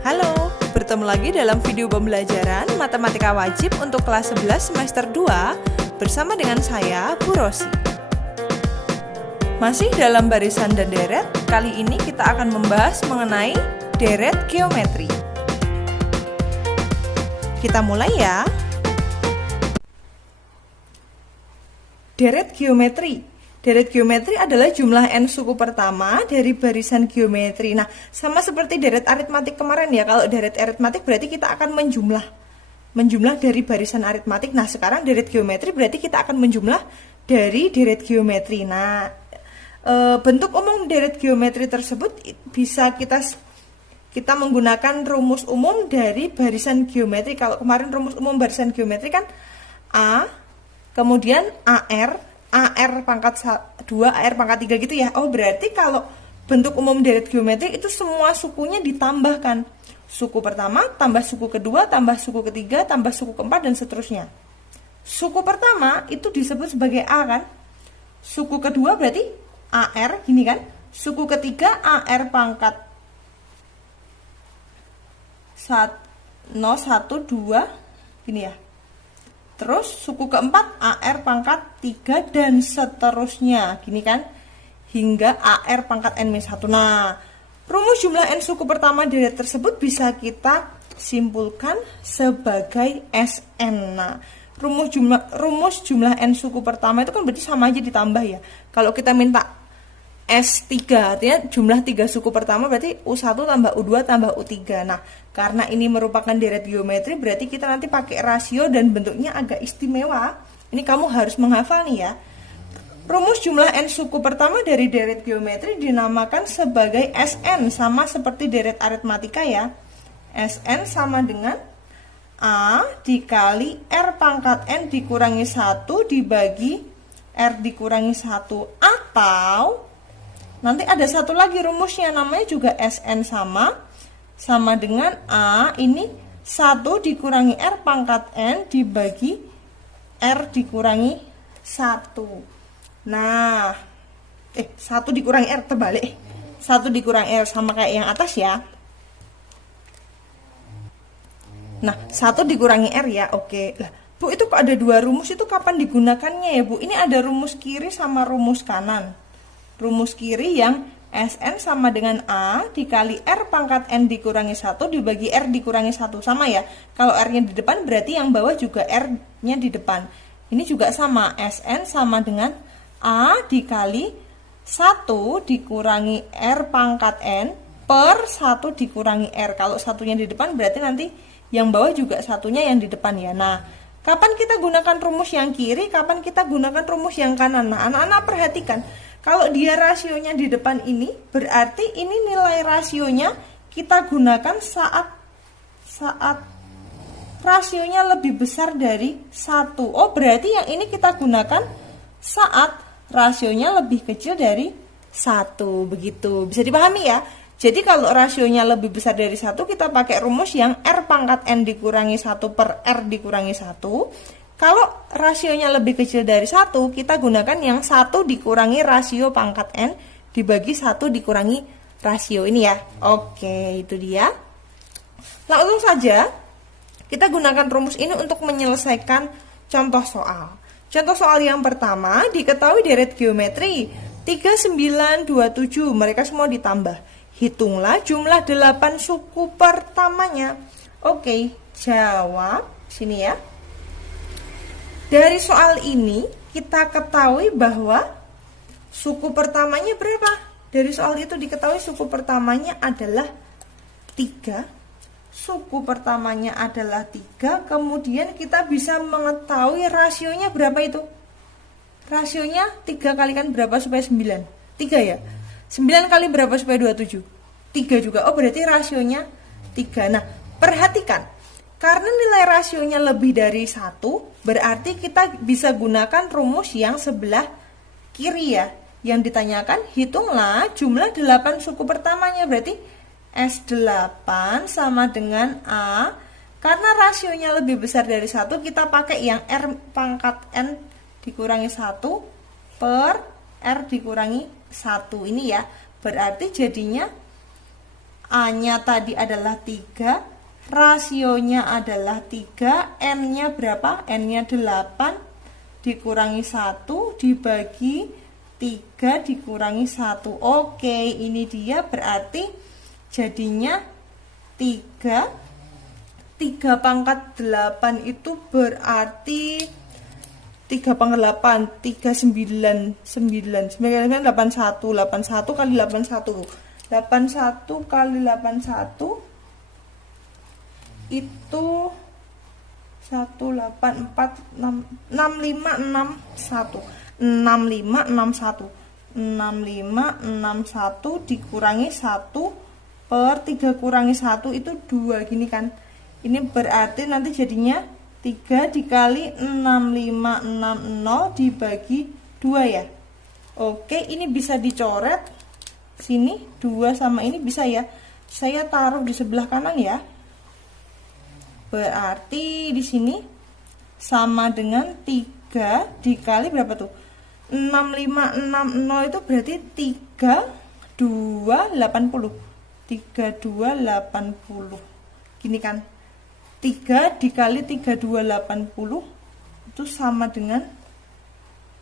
Halo, bertemu lagi dalam video pembelajaran Matematika Wajib untuk kelas 11 semester 2 bersama dengan saya, Bu Rosi. Masih dalam barisan dan deret, kali ini kita akan membahas mengenai deret geometri. Kita mulai ya. Deret geometri. Deret geometri adalah jumlah n suku pertama dari barisan geometri. Nah, sama seperti deret aritmatik kemarin ya. Kalau deret aritmatik berarti kita akan menjumlah dari barisan aritmatik. Nah, sekarang deret geometri berarti kita akan menjumlah dari deret geometri. Nah, bentuk umum deret geometri tersebut bisa kita menggunakan rumus umum dari barisan geometri. Kalau kemarin rumus umum barisan geometri kan A, kemudian AR pangkat 2, AR pangkat 3 gitu ya. Oh, berarti kalau bentuk umum deret geometri itu semua sukunya ditambahkan. Suku pertama, tambah suku kedua, tambah suku ketiga, tambah suku keempat, dan seterusnya. Suku pertama itu disebut sebagai A kan. Suku kedua berarti AR, gini kan. Suku ketiga AR pangkat 1, 2, gini ya. Terus suku keempat AR pangkat 3 dan seterusnya, gini kan, hingga AR pangkat N-1. Nah, rumus jumlah N suku pertama deret tersebut bisa kita simpulkan sebagai Sn. Nah, rumus jumlah N suku pertama itu kan berarti sama aja ditambah ya. Kalau kita minta S3, artinya jumlah 3 suku pertama berarti U1 tambah U2 tambah U3. Nah, karena ini merupakan deret geometri, berarti kita nanti pakai rasio dan bentuknya agak istimewa. Ini kamu harus menghafal nih ya. Rumus jumlah N suku pertama dari deret geometri dinamakan sebagai Sn, sama seperti deret aritmatika ya. Sn sama dengan A dikali R pangkat N dikurangi 1 dibagi R dikurangi 1. Atau nanti ada satu lagi rumusnya, namanya juga Sn sama dengan A ini 1 dikurangi R pangkat N dibagi R dikurangi 1. Nah, 1 dikurangi R, terbalik. 1 dikurangi R sama kayak yang atas ya. Nah, 1 dikurangi R ya, oke. Lah, Bu, itu kok ada dua rumus, itu kapan digunakannya ya, Bu? Ini ada rumus kiri sama rumus kanan. Rumus kiri yang Sn sama dengan A dikali R pangkat N dikurangi 1 dibagi R dikurangi 1. Sama ya, kalau R-nya di depan berarti yang bawah juga R-nya di depan. Ini juga sama, Sn sama dengan A dikali 1 dikurangi R pangkat N per 1 dikurangi R. Kalau satunya di depan berarti nanti yang bawah juga satunya yang di depan ya. Nah, kapan kita gunakan rumus yang kiri, kapan kita gunakan rumus yang kanan? Nah, anak-anak perhatikan. Kalau dia rasionya di depan ini, berarti ini nilai rasionya kita gunakan saat rasionya lebih besar dari 1. Oh, berarti yang ini kita gunakan saat rasionya lebih kecil dari 1. Begitu, bisa dipahami ya? Jadi kalau rasionya lebih besar dari 1, kita pakai rumus yang R pangkat N dikurangi 1 per R dikurangi 1. Kalau rasionya lebih kecil dari 1, kita gunakan yang 1 dikurangi rasio pangkat N dibagi 1 dikurangi rasio ini ya. Oke, itu dia. Langsung saja kita gunakan rumus ini untuk menyelesaikan contoh soal. Contoh soal yang pertama, diketahui deret geometri 3, 9, 2, 7, mereka semua ditambah. Hitunglah jumlah 8 suku pertamanya. Oke, jawab sini ya. Dari soal ini kita ketahui bahwa suku pertamanya berapa? Dari soal itu diketahui suku pertamanya adalah 3. Suku pertamanya adalah 3. Kemudian kita bisa mengetahui rasionya berapa itu? Rasionya 3 kalikan berapa supaya 9? 3 ya? 9 kali berapa supaya 27? 3 juga. Oh, berarti rasionya 3. Nah, perhatikan. Karena nilai rasionya lebih dari 1, berarti kita bisa gunakan rumus yang sebelah kiri ya. Yang ditanyakan, hitunglah jumlah 8 suku pertamanya. Berarti S8 sama dengan A. Karena rasionya lebih besar dari 1, kita pakai yang R pangkat N dikurangi 1 per R dikurangi 1. Ini ya, berarti jadinya A-nya tadi adalah 3, rasionya adalah 3, N-nya berapa? N-nya 8, dikurangi 1, dibagi 3, dikurangi 1. Oke, ini dia berarti jadinya 3 pangkat 8 itu berarti 3 pangkat 8, 3, 9, 9, 9, 81, 81 kali 81, 81 kali 81 itu 184, 6561, 6561, 6561 dikurangi 1 per 3 kurangi 1 itu 2 gini kan. Ini berarti nanti jadinya 3 dikali 6560 dibagi 2 ya. Oke, ini bisa dicoret. Sini 2 sama ini bisa ya. Saya taruh di sebelah kanan ya. Berarti di sini sama dengan 3 dikali berapa tuh? 6560 itu berarti 3280. 3280. Gini kan. 3 dikali 3280 itu sama dengan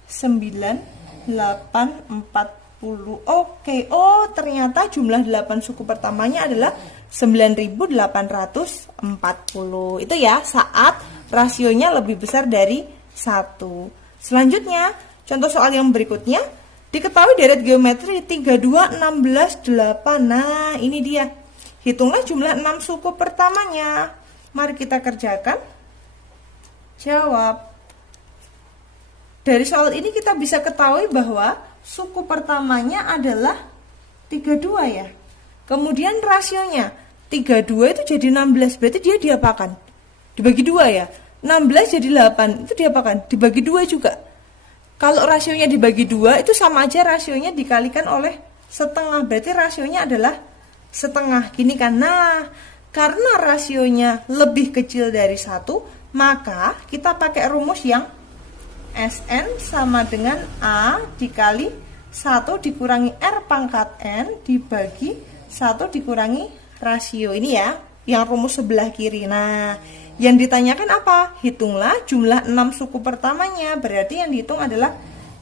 9840. Oke, oh ternyata jumlah 8 suku pertamanya adalah 9840. Itu ya, saat rasionya lebih besar dari 1. Selanjutnya, contoh soal yang berikutnya, diketahui deret geometri 32, 16, 8. Nah, ini dia. Hitunglah jumlah 6 suku pertamanya. Mari kita kerjakan. Jawab. Dari soal ini kita bisa ketahui bahwa suku pertamanya adalah 32 ya. Kemudian rasionya 32 itu jadi 16. Berarti dia diapakan? Dibagi 2 ya. 16 jadi 8. Itu diapakan? Dibagi 2 juga. Kalau rasionya dibagi 2 itu sama aja rasionya dikalikan oleh setengah. Berarti rasionya adalah setengah. Gini kan. Nah, karena rasionya lebih kecil dari 1, maka kita pakai rumus yang Sn sama dengan A dikali 1 dikurangi R pangkat N dibagi 1 dikurangi rasio. Ini ya, yang rumus sebelah kiri. Nah, yang ditanyakan apa? Hitunglah jumlah 6 suku pertamanya. Berarti yang dihitung adalah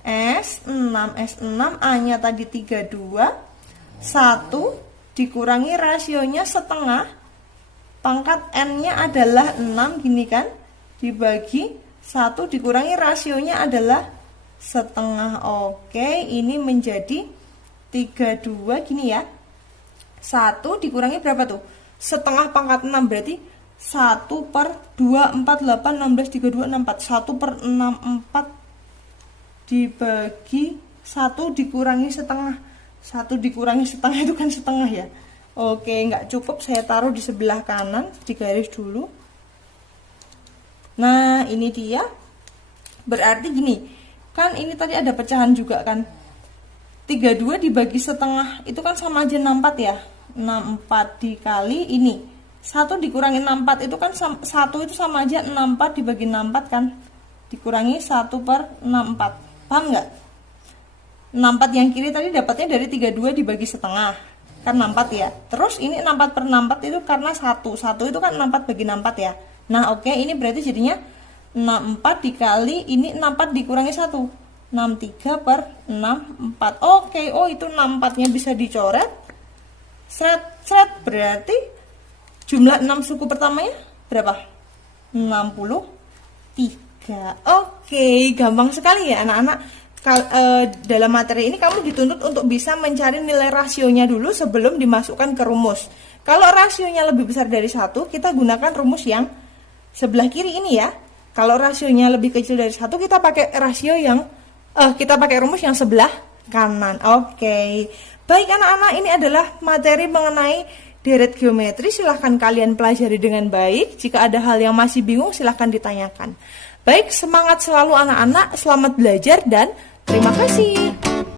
S6. S6 A-nya tadi 32, 1 dikurangi rasionya setengah, pangkat N-nya adalah 6, gini kan, dibagi 1 dikurangi rasionya adalah setengah. Oke, ini menjadi 32, gini ya. 1 dikurangi berapa tuh? Setengah pangkat 6, berarti 1 per 2, 4, 8, 16, 32, 64. 1 per 64 dibagi 1 dikurangi setengah. 1 dikurangi setengah itu kan setengah ya. Oke, nggak cukup, saya taruh di sebelah kanan, di garis dulu. Nah, ini dia. Berarti gini, kan ini tadi ada pecahan juga kan. 32 dibagi setengah, itu kan sama aja 64 ya. 64 dikali ini. 1 dikurangi 64, itu kan 1 itu sama aja 64 dibagi 64 kan. Dikurangi 1 per 64. Paham nggak? 64 yang kiri tadi dapatnya dari 32 dibagi setengah. Kan 64 ya. Terus ini 64 per 64 itu karena 1. 1 itu kan 64 bagi 64 ya. Nah, oke, ini berarti jadinya 64 dikali ini 64 dikurangi 1. 63 per 64. Oke, oh itu 64-nya bisa dicoret. Seret, berarti jumlah 6 suku pertamanya berapa? 63. Oke, gampang sekali ya anak-anak. Dalam materi ini kamu dituntut untuk bisa mencari nilai rasionya dulu sebelum dimasukkan ke rumus. Kalau rasionya lebih besar dari 1, kita gunakan rumus yang sebelah kiri ini ya. Kalau rasionya lebih kecil dari 1, kita pakai rumus yang sebelah kanan. Oke. Baik anak-anak, ini adalah materi mengenai deret geometri. Silahkan kalian pelajari dengan baik. Jika ada hal yang masih bingung, silahkan ditanyakan. Baik, semangat selalu anak-anak. Selamat belajar dan terima kasih.